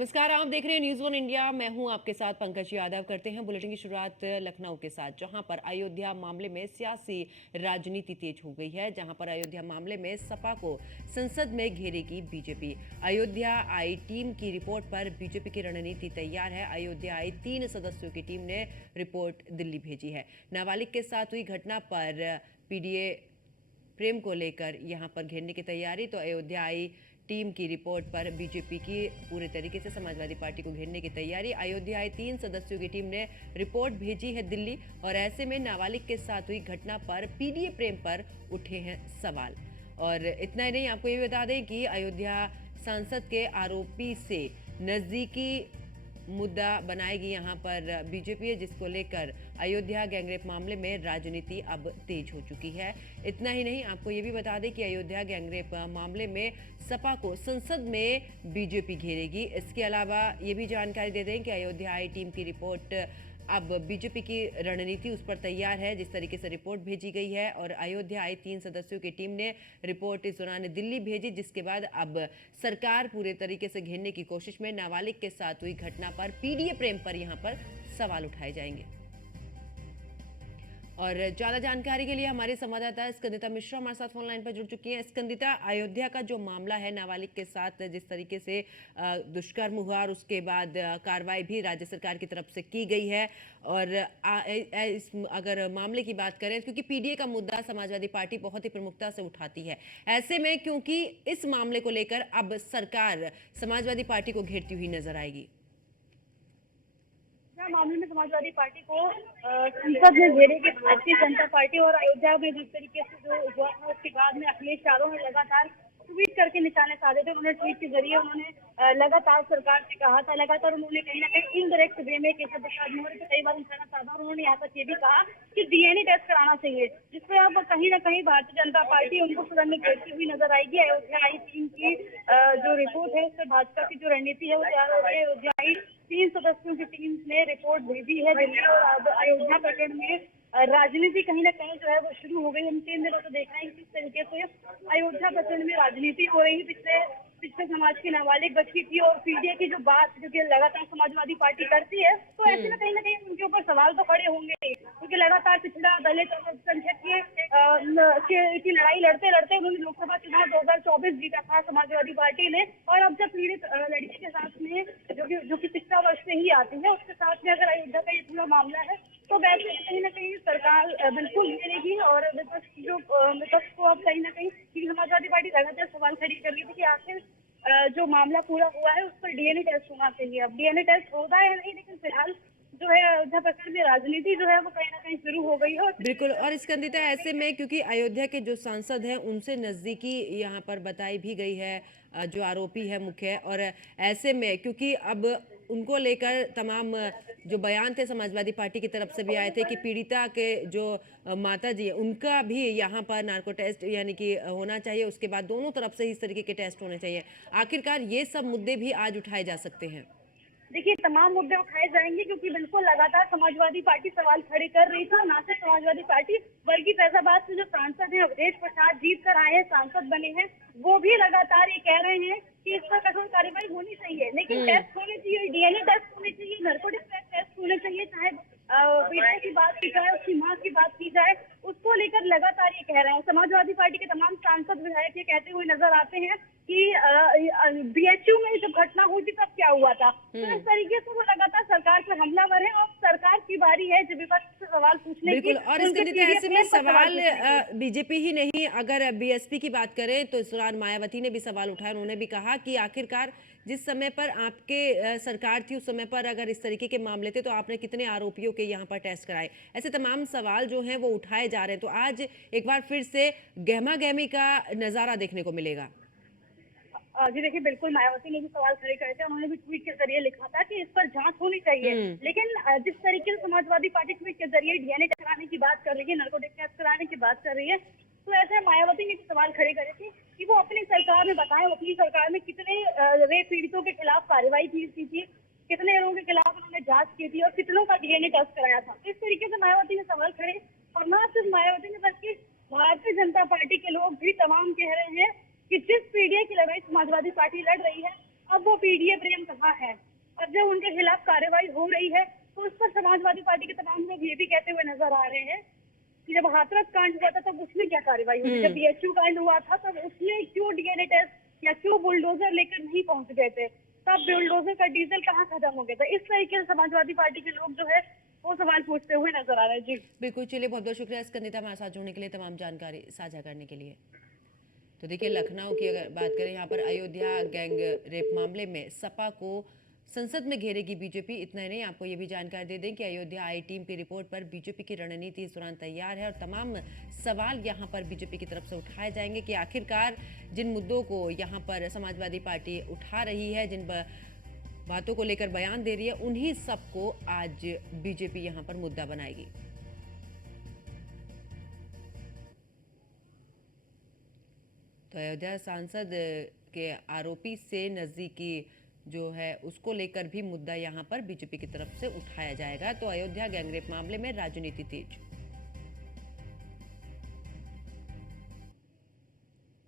नमस्कार, आप देख रहे हैं न्यूज़ वन इंडिया। मैं हूं आपके साथ पंकज यादव। करते हैं बुलेटिन की शुरुआत लखनऊ के साथ, जहां पर अयोध्या मामले में सियासी राजनीति तेज हो गई है। जहां पर अयोध्या मामले में सपा को संसद में घेरेगी बीजेपी। अयोध्या आई टीम की रिपोर्ट पर बीजेपी की रणनीति तैयार है। अयोध्या आई 3 सदस्यों की टीम ने रिपोर्ट दिल्ली भेजी है। नाबालिग के साथ हुई घटना पर पीडीए प्रेम को लेकर यहां पर घेरने की तैयारी। तो अयोध्या आई टीम की रिपोर्ट पर बीजेपी की पूरे तरीके से समाजवादी पार्टी को घेरने की तैयारी। अयोध्या आई 3 सदस्यों की टीम ने रिपोर्ट भेजी है दिल्ली, और ऐसे में नाबालिग के साथ हुई घटना पर पीडीए प्रेम पर उठे हैं सवाल। और इतना ही नहीं, आपको ये बता दें कि अयोध्या सांसद के आरोपी से नजदीकी मुद्दा बनाएगी यहां पर बीजेपी, जिसको लेकर अयोध्या गैंगरेप मामले में राजनीति अब तेज हो चुकी है। इतना ही नहीं, आपको ये भी बता दें कि अयोध्या गैंगरेप मामले में सपा को संसद में बीजेपी घेरेगी। इसके अलावा ये भी जानकारी दे दें कि अयोध्या आई टीम की रिपोर्ट अब बीजेपी की रणनीति उस पर तैयार है, जिस तरीके से रिपोर्ट भेजी गई है। और अयोध्या आई 3 सदस्यों की टीम ने रिपोर्ट इस दौरान दिल्ली भेजी, जिसके बाद अब सरकार पूरे तरीके से घेरने की कोशिश में। नाबालिग के साथ हुई घटना पर पीडीए प्रेम पर यहां पर सवाल उठाए जाएंगे। और ज्यादा जानकारी के लिए हमारे संवाददाता स्कंदिता मिश्रा हमारे साथ फोन लाइन पर जुड़ चुकी हैं। स्कंदिता, अयोध्या का जो मामला है नाबालिग के साथ जिस तरीके से दुष्कर्म हुआ और उसके बाद कार्रवाई भी राज्य सरकार की तरफ से की गई है, और इस अगर मामले की बात करें, क्योंकि पीडीए का मुद्दा समाजवादी पार्टी बहुत ही प्रमुखता से उठाती है, ऐसे में क्योंकि इस मामले को लेकर अब सरकार समाजवादी पार्टी को घेरती हुई नजर आएगी। मामले में समाजवादी पार्टी को संसद में घेरेगी भारतीय जनता पार्टी। और अयोध्या में जिस तरीके से जो हुआ था उसके बाद में अखिलेश यादव ने लगातार ट्वीट करके निशाने साधे थे। उन्होंने ट्वीट के जरिए उन्होंने लगातार सरकार से कहा था, लगातार उन्होंने कहीं ना कहीं इनडायरेक्ट वे में केशव प्रसाद मौर्य पे कई बार निशाना साधा। और उन्होंने यहाँ तक ये भी कहा कि डीएनए टेस्ट कराना चाहिए, जिसपे अब कहीं ना कहीं भारतीय जनता पार्टी उनको सदन में घेरती हुई नजर आएगी। अयोध्या आई टीम की जो रिपोर्ट है उससे भाजपा की जो रणनीति है वो तैयार हो रही है। अयोध्या आई 3 सदस्यों की टीम ने रिपोर्ट भेजी है दिल्ली, और अब अयोध्या प्रकरण में राजनीति कहीं ना कहीं जो है वो शुरू हो गई। हम 3 दिनों से देख रहे हैं किस तरीके से अयोध्या प्रकरण में राजनीति हो रही है। पिछले समाज की नाबालिग बच्ची थी, और पीडीए की जो बात जो कि लगातार समाजवादी पार्टी करती है, तो ऐसे में कहीं ना कहीं उनके ऊपर सवाल तो खड़े होंगे, क्योंकि लगातार पिछड़ा दलित अल्पसंख्यक की लड़ाई लड़ते लड़ते उन्होंने लोकसभा चुनाव 2024 जीता था समाजवादी पार्टी ने। और अब जब पीड़ित लड़की के साथ में जो कि पिछड़ा वर्ष से ही आती है, उसके साथ में अगर अयोध्या का ये पूरा मामला है, तो वैसे कहीं ना कहीं सरकार बिल्कुल घेरेगी। और विपक्ष को अब कहीं ना कहीं, क्योंकि समाजवादी पार्टी लगातार सवाल खड़ी कर रही थी कि आखिर जो मामला पूरा हुआ है उस पर डीएनए टेस्ट होना चाहिए। अब डीएनए टेस्ट होगा या नहीं, लेकिन फिलहाल जो है अयोध्या प्रकरण में राजनीति जो है वो कहीं ना कहीं शुरू हो गई है। बिल्कुल। और स्कंदिता, ऐसे में क्योंकि अयोध्या के जो सांसद हैं उनसे नजदीकी यहाँ पर बताई भी गई है, जो आरोपी है मुख्य, और ऐसे में क्योंकि अब उनको लेकर तमाम जो बयान थे समाजवादी पार्टी की तरफ से भी आए थे कि पीड़िता के जो माता जी है उनका भी यहाँ पर नार्को टेस्ट यानी कि होना चाहिए, उसके बाद दोनों तरफ से इस तरीके के टेस्ट होने चाहिए। आखिरकार ये सब मुद्दे भी आज उठाए जा सकते हैं। देखिए, तमाम मुद्दे उठाए जाएंगे, क्योंकि बिल्कुल लगातार समाजवादी पार्टी सवाल खड़े कर रही थी। ना सिर्फ समाजवादी पार्टी बल्कि फैजाबाद से जो सांसद हैं अवधेश प्रसाद जीत कर आए हैं, सांसद बने हैं, वो भी लगातार ये कह रहे हैं कि इस पर कठोर कार्रवाई होनी चाहिए, लेकिन टेस्ट होने चाहिए, डीएनए टेस्ट होने चाहिए, नार्कोटिक्स टेस्ट होने चाहिए। चाहे पीड़िता की बात की जाए, उसकी माँ की बात की जाए, उसको लेकर लगातार ये कह रहे हैं। समाजवादी पार्टी के तमाम सांसद विधायक ये कहते हुए नजर आते हैं कि बीएचयू में जब घटना हुई थी तब क्या हुआ था। तो इस तरीके से वो लगातार सरकार पर हमलावर है, और सरकार की बारी है जब विपक्ष से सवाल पूछने की। बिल्कुल। और इसके ऐसे में सवाल बीजेपी ही नहीं, अगर बीएसपी की बात करें तो इस दौरान मायावती ने भी सवाल उठाया। उन्होंने भी कहा कि आखिरकार जिस समय पर आपके सरकार थी उस समय पर अगर इस तरीके के मामले थे तो आपने कितने आरोपियों के यहाँ पर टेस्ट कराए। ऐसे तमाम सवाल जो हैं वो उठाए जा रहे हैं। तो आज एक बार फिर से गहमा गहमी का नजारा देखने को मिलेगा। जी देखिए, बिल्कुल मायावती ने भी सवाल खड़े करे थे। उन्होंने भी ट्वीट के जरिए लिखा था कि इस पर जांच होनी चाहिए, लेकिन जिस तरीके से समाजवादी पार्टी ट्वीट के जरिए डीएनए कराने की बात कर रही है, नार्कोटिक टेस्ट कराने की बात कर रही है, तो ऐसे मायावती ने भी सवाल खड़े करे थे कि वो अपनी सरकार में बताएं, अपनी सरकार में कितने रेप पीड़ितों के खिलाफ कार्रवाई की थी, कितने लोगों के खिलाफ उन्होंने जांच की थी, और कितनों का डीएनए टेस्ट कराया था। इस तरीके से मायावती ने सवाल खड़े, और न सिर्फ मायावती ने बल्कि भारतीय जनता पार्टी के लोग भी तमाम कह रहे हैं कि जिस पीडीए की लड़ाई समाजवादी पार्टी लड़ रही है, अब वो पीडीए प्रेम कहाँ है। अब जब उनके खिलाफ कार्रवाई हो रही है तो उस पर समाजवादी पार्टी के तमाम लोग ये भी कहते हुए नजर आ रहे हैं कि जब हाथरस कांड हुआ था तब उसमें क्या कार्रवाई हुई, जब बीएचयू कांड हुआ था तब उसमें क्यों डीएनए टेस्ट या क्यों बुलडोजर लेकर नहीं पहुंच गए थे, तब बुलडोजर का डीजल कहाँ खत्म हो गया था। इस तरीके से समाजवादी पार्टी के लोग जो है वो सवाल पूछते हुए नजर आ रहे हैं। जी बिल्कुल, चलिए बहुत बहुत शुक्रिया स्कंदिता हमारे साथ जुड़ने के लिए, तमाम जानकारी साझा करने के लिए। तो देखिए, लखनऊ की अगर बात करें, यहाँ पर अयोध्या गैंग रेप मामले में सपा को संसद में घेरेगी बीजेपी। इतना ही नहीं, आपको ये भी जानकारी दे दें कि अयोध्या आई टीम की रिपोर्ट पर बीजेपी की रणनीति इस दौरान तैयार है और तमाम सवाल यहाँ पर बीजेपी की तरफ से उठाए जाएंगे कि आखिरकार जिन मुद्दों को यहाँ पर समाजवादी पार्टी उठा रही है, जिन बातों को लेकर बयान दे रही है, उन्हीं सबको आज बीजेपी यहाँ पर मुद्दा बनाएगी। तो अयोध्या सांसद के आरोपी से नजदीकी जो है उसको लेकर भी मुद्दा यहाँ पर बीजेपी की तरफ से उठाया जाएगा। तो अयोध्या गैंगरेप मामले में राजनीति तेज।